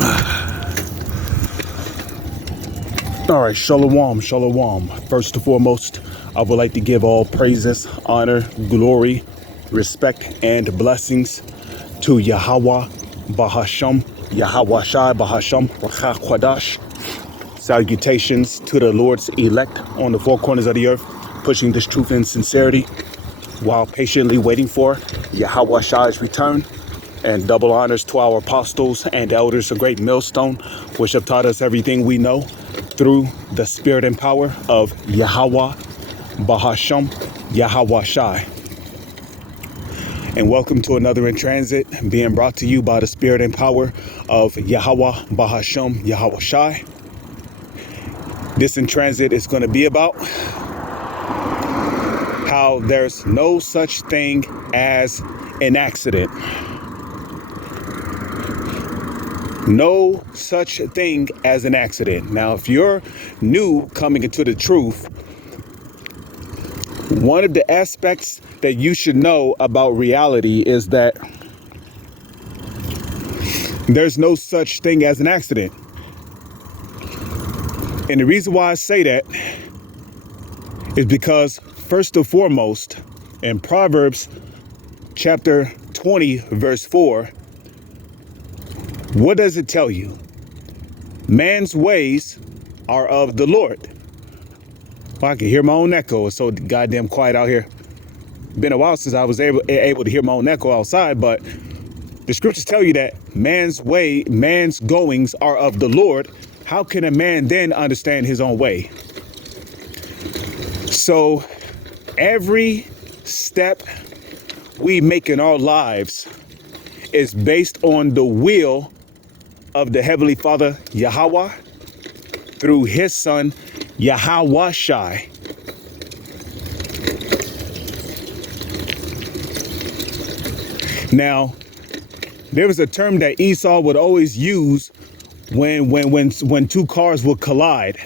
All right, shalom, shalom. First and foremost, I would like to give all praises, honor, glory, respect, and blessings to Yahweh, Bahasham, Yahweh Shai, Bahasham, Rakha Kwadash. Salutations to the Lord's elect on the four corners of the earth, pushing this truth in sincerity while patiently waiting for Yahweh Shai's return. And double honors to our apostles and elders of Great Millstone, which have taught us everything we know through the spirit and power of Yahweh, Bahasham, Yahweh Shai. And welcome to another In Transit, being brought to you by the spirit and power of Yahweh, Bahasham, Yahweh Shai. This In Transit is going to be about how there's no such thing as an accident. No such thing as an accident. Now, if you're new coming into the truth, one of the aspects that you should know about reality is that there's no such thing as an accident. And the reason why I say that is because, first and foremost, in Proverbs chapter 20, verse 4, what does it tell you? Man's ways are of the Lord. Well, I can hear my own echo. It's so goddamn quiet out here. Been a while since I was able to hear my own echo outside, but the scriptures tell you that man's goings are of the Lord. How can a man then understand his own way? So every step we make in our lives is based on the will of the Heavenly Father, Yahweh, through his son, Yahweh Shai. Now, there was a term that Esau would always use when two cars would collide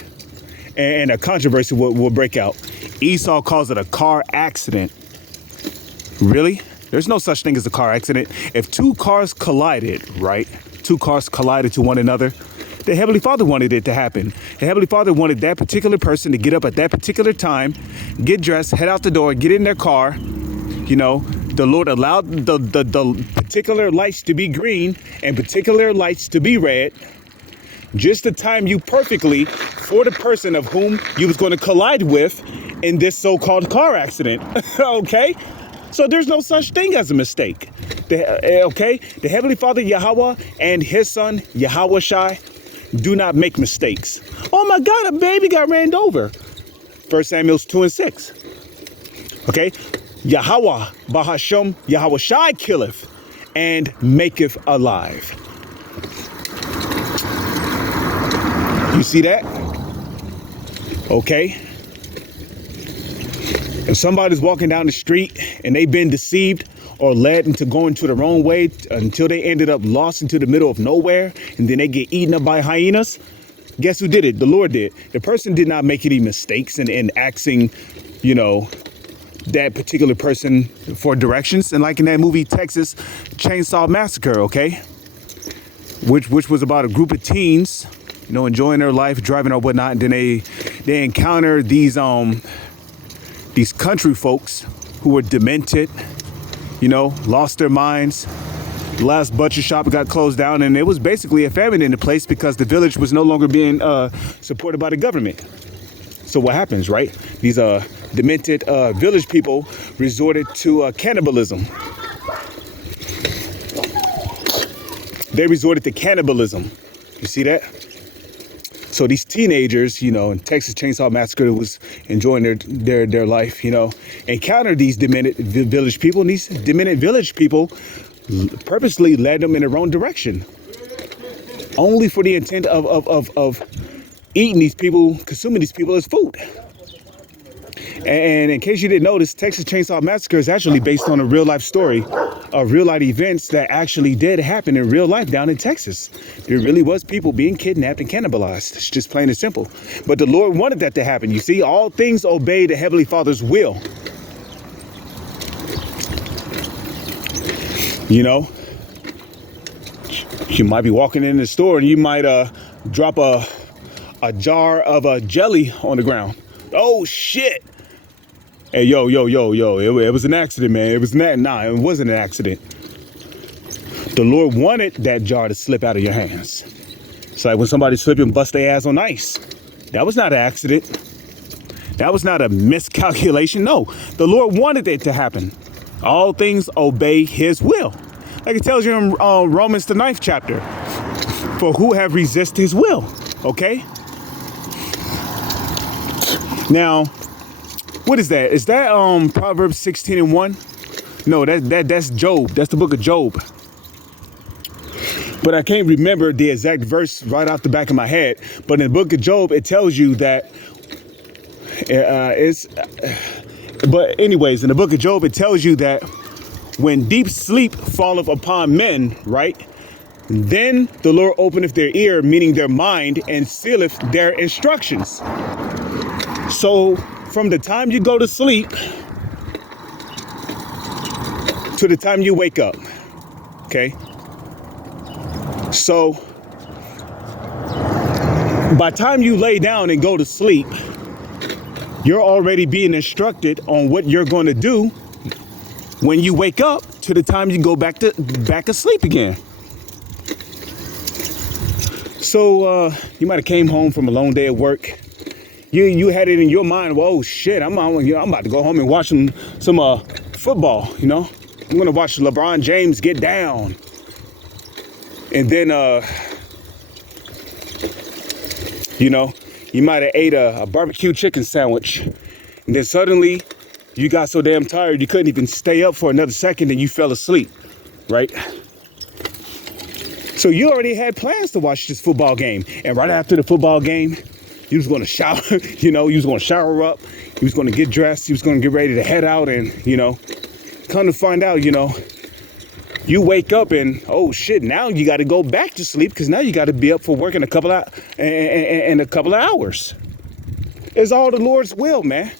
and a controversy will break out. Esau calls it a car accident. Really? There's no such thing as a car accident. If two cars collided, right? Two cars collided to one another. The Heavenly Father wanted it to happen. The Heavenly Father wanted that particular person to get up at that particular time, get dressed, head out the door, get in their car. You know, the Lord allowed the particular lights to be green and particular lights to be red, just to time you perfectly for the person of whom you was going to collide with in this so-called car accident. Okay? So there's no such thing as a mistake. The Heavenly Father, Yahweh, and his son, Yahweh Shai, do not make mistakes. Oh my God, a baby got ran over. 1 Samuel 2 and 6. Okay? Yahweh, Bahasham, Yahweh Shai killeth and maketh alive. You see that? Okay? If somebody's walking down the street and they've been deceived or led into going to the wrong way until they ended up lost into the middle of nowhere and then they get eaten up by hyenas, guess who did it? The Lord did. The person did not make any mistakes in asking, you know, that particular person for directions. And like in that movie, Texas Chainsaw Massacre, okay? Which was about a group of teens, you know, enjoying their life, driving or whatnot. And then they encounter these country folks who were demented, you know, lost their minds. The last butcher shop got closed down, and it was basically a famine in the place because the village was no longer being supported by the government. So what happens, right? These demented village people resorted to cannibalism. They resorted to cannibalism. You see that? So these teenagers, you know, in Texas Chainsaw Massacre, was enjoying their life, you know, encountered these demented village people, and these demented village people purposely led them in the wrong direction, only for the intent of eating these people, consuming these people as food. And in case you didn't notice, Texas Chainsaw Massacre is actually based on a real life story of real life events that actually did happen in real life down in Texas. There really was people being kidnapped and cannibalized. It's just plain and simple. But the Lord wanted that to happen. You see, all things obey the Heavenly Father's will. You know, You might be walking in the store and you might drop a jar of jelly on the ground. Oh shit. Hey, yo, it was an accident, man. It was not. Nah, it wasn't an accident. The Lord wanted that jar to slip out of your hands. It's like when somebody slip and bust their ass on ice. That was not an accident. That was not a miscalculation. No, the Lord wanted it to happen. All things obey his will. Like it tells you in Romans the 9th chapter. For who have resisted his will? Okay. Now, what is that? Is that Proverbs 16:1? No, that's Job. That's the book of Job. But I can't remember the exact verse right off the back of my head. But in the book of Job, it tells you that but anyways, in the book of Job, it tells you that when deep sleep falleth upon men, right? Then the Lord openeth their ear, meaning their mind, and sealeth their instructions. So from the time you go to sleep to the time you wake up, okay? So by the time you lay down and go to sleep, you're already being instructed on what you're going to do when you wake up to the time you go back asleep again. So you might have came home from a long day at work. You had it in your mind, well, oh shit, I'm about to go home and watch some football, you know? I'm going to watch LeBron James get down. And then, you know, you might have ate a barbecue chicken sandwich. And then suddenly you got so damn tired you couldn't even stay up for another second and you fell asleep, right? So you already had plans to watch this football game. And right after the football game, you was going to shower, you know, you was going to shower up. You was going to get dressed. You was going to get ready to head out and, you know, come to find out, you know, you wake up and, oh shit, now you got to go back to sleep because now you got to be up for work in a couple of hours. It's all the Lord's will, man.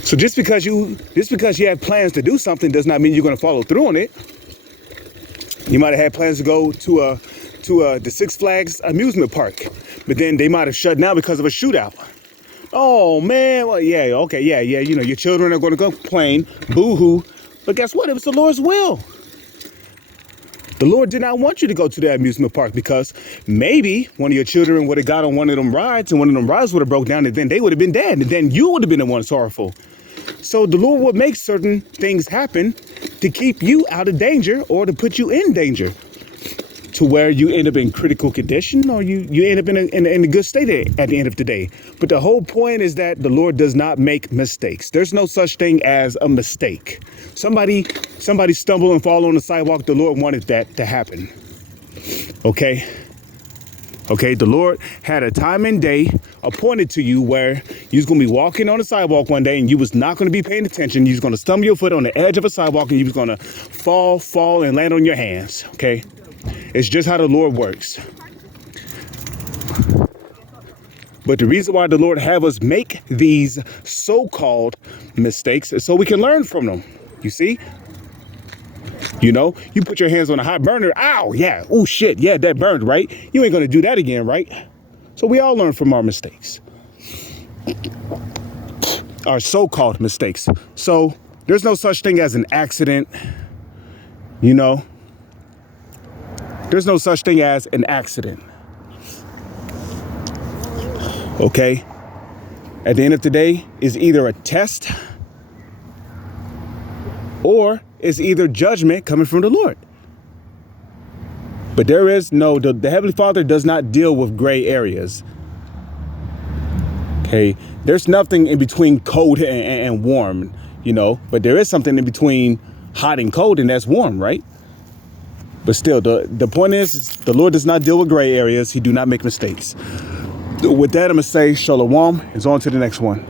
So just because you have plans to do something does not mean you're going to follow through on it. You might have had plans to go to the Six Flags amusement park, but then they might have shut down because of a shootout. Oh man, well yeah, okay, yeah, you know, your children are going to complain, boo-hoo. But guess what? It was the Lord's will. The Lord did not want you to go to the amusement park because maybe one of your children would have got on one of them rides and one of them rides would have broke down and then they would have been dead and then you would have been the one sorrowful. So the Lord would make certain things happen to keep you out of danger or to put you in danger to where you end up in critical condition or you end up in a good state at the end of the day. But the whole point is that the Lord does not make mistakes. There's no such thing as a mistake. Somebody stumble and fall on the sidewalk. The Lord wanted that to happen. Okay. The Lord had a time and day appointed to you where you was going to be walking on the sidewalk one day and you was not going to be paying attention. You was going to stumble your foot on the edge of a sidewalk and you was going to fall and land on your hands. Okay. It's just how the Lord works. But the reason why the Lord have us make these so-called mistakes is so we can learn from them. You see? You know, you put your hands on a hot burner. Ow, yeah. Oh, shit. Yeah, that burned, right? You ain't going to do that again, right? So we all learn from our mistakes. Our so-called mistakes. So there's no such thing as an accident. You know, there's no such thing as an accident. Okay? At the end of the day, it's either a test or it's either judgment coming from the Lord. But there is no, the Heavenly Father does not deal with gray areas. Okay? There's nothing in between cold and warm, you know, but there is something in between hot and cold, and that's warm, right? But still, the point is the Lord does not deal with gray areas. He do not make mistakes. With that, I'm going to say shalom. It's on to the next one.